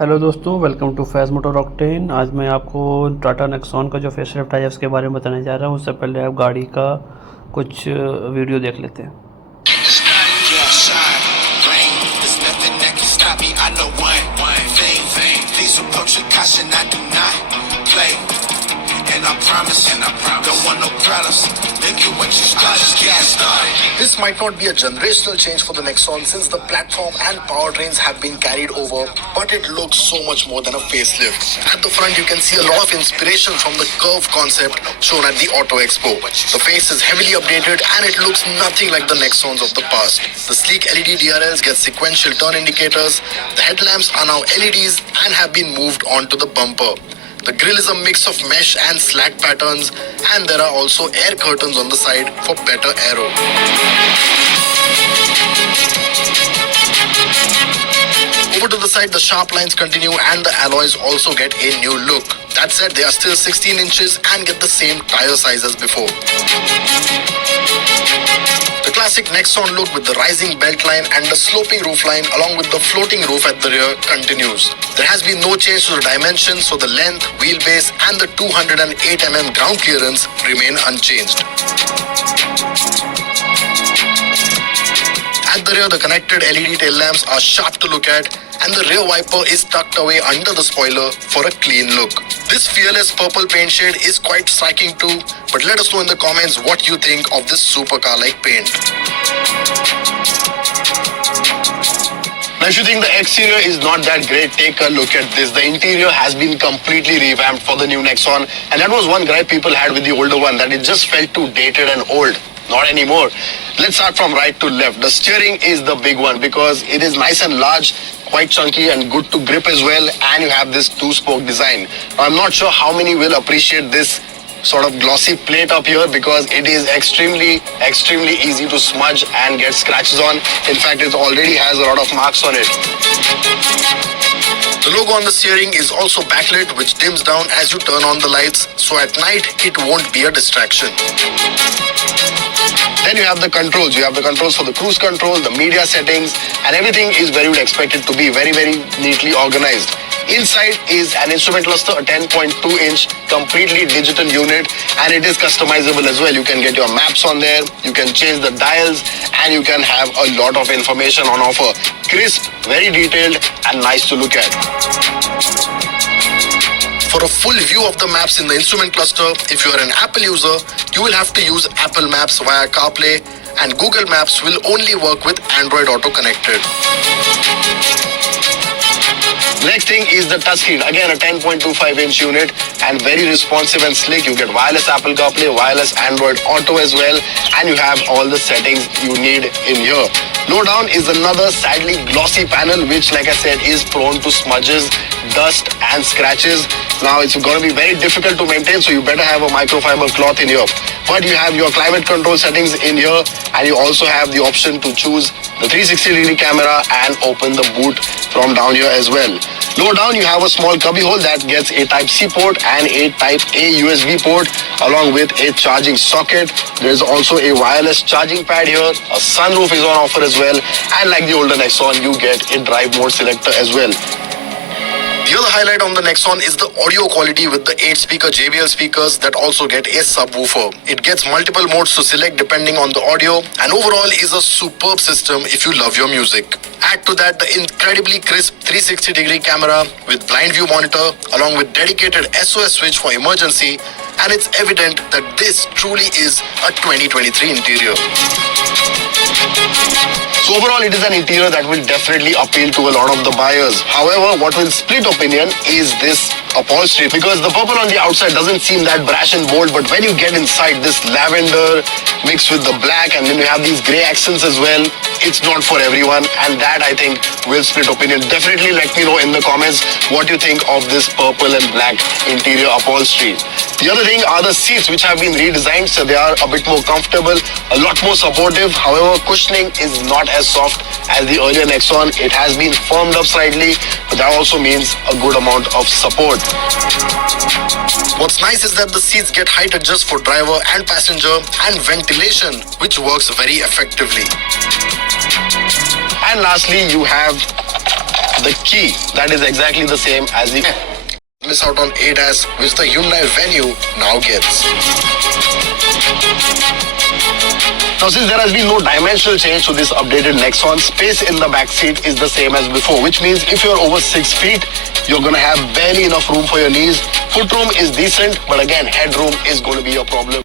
Hello दोस्तों, welcome to Faiz motor octane. आज मैं आपको टाटा नेक्सॉन का जो फेसलिफ्ट है उसके बारे में बताने जा रहा हूँ। उससे पहले आप गाड़ी का कुछ वीडियो देख लेते हैं। This might not be a generational change for the Nexon since the platform and powertrains have been carried over, but it looks so much more than a facelift. At the front, you can see a lot of inspiration from the curve concept shown at the Auto Expo. The face is heavily updated and it looks nothing like the Nexons of the past. The sleek LED DRLs get sequential turn indicators, the headlamps are now LEDs and have been moved onto the bumper. The grille is a mix of mesh and slat patterns, and there are also air curtains on the side for better aero. Over to the side, the sharp lines continue and the alloys also get a new look. That said, they are still 16 inches and get the same tire size as before. The classic Nexon look with the rising belt line and the sloping roofline along with the floating roof at the rear continues. There has been no change to the dimensions, so the length, wheelbase and the 208 ground clearance remain unchanged. At the rear, the connected LED tail lamps are sharp to look at and the rear wiper is tucked away under the spoiler for a clean look. This fearless purple paint shade is quite striking too, but let us know in the comments what you think of this supercar-like paint. Now, if you think the exterior is not that great, take a look at this. The interior has been completely revamped for the new Nexon, and that was one gripe people had with the older one, that it just felt too dated and old. Not anymore. Let's start from right to left. The steering is the big one because it is nice and large, quite chunky and good to grip as well, and you have this two-spoke design. Now, I'm not sure how many will appreciate this sort of glossy plate up here because it is extremely easy to smudge and get scratches on. In fact, it already has a lot of marks on it. The logo on the steering is also backlit, which dims down as you turn on the lights, so at night it won't be a distraction. Then you have the controls. You have the controls for the cruise control, the media settings, and everything is where you would expect it to be, very neatly organized. Inside is an instrument cluster, a 10.2-inch completely digital unit, and it is customizable as well. You can get your maps on there, you can change the dials, and you can have a lot of information on offer. Crisp, very detailed, and nice to look at. For a full view of the maps in the instrument cluster, if you are an Apple user, you will have to use Apple Maps via CarPlay, and Google Maps will only work with Android Auto connected. Next thing is the touchscreen. Again, a 10.25-inch unit and very responsive and slick. You get wireless Apple CarPlay, wireless Android Auto as well, and you have all the settings you need in here. Low down is another sadly glossy panel, which, like I said, is prone to smudges, dust and scratches. Now, it's going to be very difficult to maintain, so you better have a microfiber cloth in here. But you have your climate control settings in here, and you also have the option to choose the 360-degree camera and open the boot from down here as well. Low down, you have a small cubby hole that gets a Type-C port and a Type-A USB port along with a charging socket. There's also a wireless charging pad here. A sunroof is on offer as well. And like the older Nexon, you get a drive mode selector as well. The other highlight on the Nexon is the audio quality with the 8-speaker JBL speakers that also get a subwoofer. It gets multiple modes to select depending on the audio, and overall is a superb system if you love your music. Add to that the incredibly crisp 360-degree camera with blind view monitor along with dedicated SOS switch for emergency, and it's evident that this truly is a 2023 interior. So overall, it is an interior that will definitely appeal to a lot of the buyers. However, what will split opinion is this upholstery, because the purple on the outside doesn't seem that brash and bold, but when you get inside, this lavender mixed with the black, and then you have these grey accents as well, it's not for everyone, and that I think will split opinion. Definitely let me know in the comments what you think of this purple and black interior upholstery. The other thing are the seats, which have been redesigned, so they are a bit more comfortable, a lot more supportive. However, cushioning is not as soft as the earlier Nexon. It has been firmed up slightly, but that also means a good amount of support. What's nice is that the seats get height adjust for driver and passenger, and ventilation, which works very effectively. And lastly, you have the key, that is exactly the same as the miss out on ADAS, which the Hyundai Venue now gets. Now, since there has been no dimensional change to this updated Nexon, space in the back seat is the same as before, which means if you're over 6 feet, you're going to have barely enough room for your knees. Footroom is decent, but again, headroom is going to be your problem.